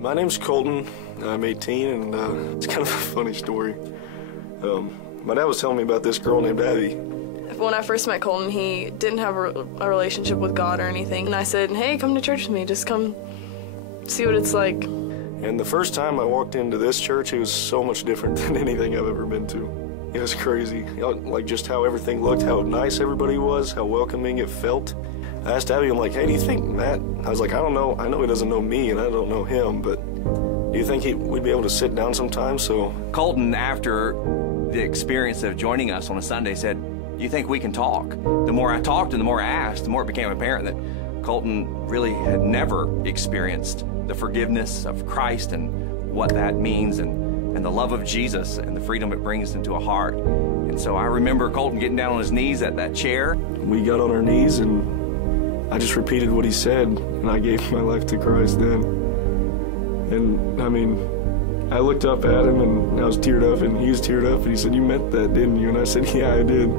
My name's Colton. I'm 18, and it's kind of a funny story. My dad was telling me about this girl named Abby. When I first met Colton, he didn't have a relationship with God or anything. And I said, hey, come to church with me. Just come see what it's like. And the first time I walked into this church, it was so much different than anything I've ever been to. It was crazy. Like just how everything looked, how nice everybody was, how welcoming it felt. I asked Abby, I'm like, hey, do you think Matt, I was like, I don't know. I know he doesn't know me and I don't know him, but do you think we'd be able to sit down sometime? So Colton, after the experience of joining us on a Sunday, said, you think we can talk? The more I talked and the more I asked, the more it became apparent that Colton really had never experienced the forgiveness of Christ and what that means and the love of Jesus and the freedom it brings into a heart. And so I remember Colton getting down on his knees at that chair. We got on our knees and I just repeated what he said, and I gave my life to Christ then. And I mean, I looked up at him and I was teared up and he was teared up and he said, you meant that, didn't you? And I said, yeah, I did.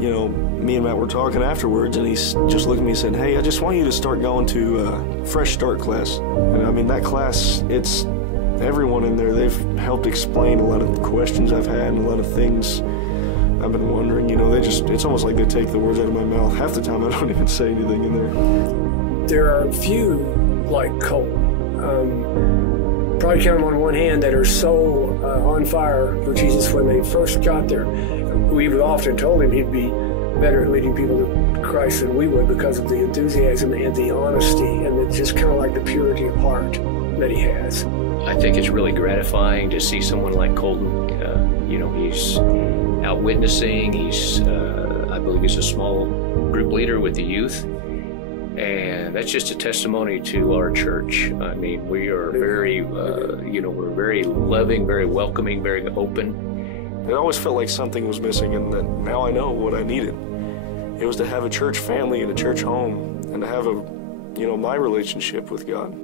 You know, me and Matt were talking afterwards and he just looked at me and said, hey, I just want you to start going to Fresh Start class. And I mean, that class, it's everyone in there, they've helped explain a lot of questions I've had and a lot of things I've been wondering. You know, it's almost like they take the words out of my mouth. Half the time I don't even say anything in there. There are a few like Colton. Probably count them on one hand that are so on fire for Jesus when they first got there. We've often told him he'd be better at leading people to Christ than we would because of the enthusiasm and the honesty and just kind of like the purity of heart that he has. I think it's really gratifying to see someone like Colton. You know, he's out witnessing. He's, I believe he's a small group leader with the youth. And that's just a testimony to our church. I mean, we are very, you know, we're very loving, very welcoming, very open. It always felt like something was missing, and that now I know what I needed. It was to have a church family and a church home, and to have my relationship with God.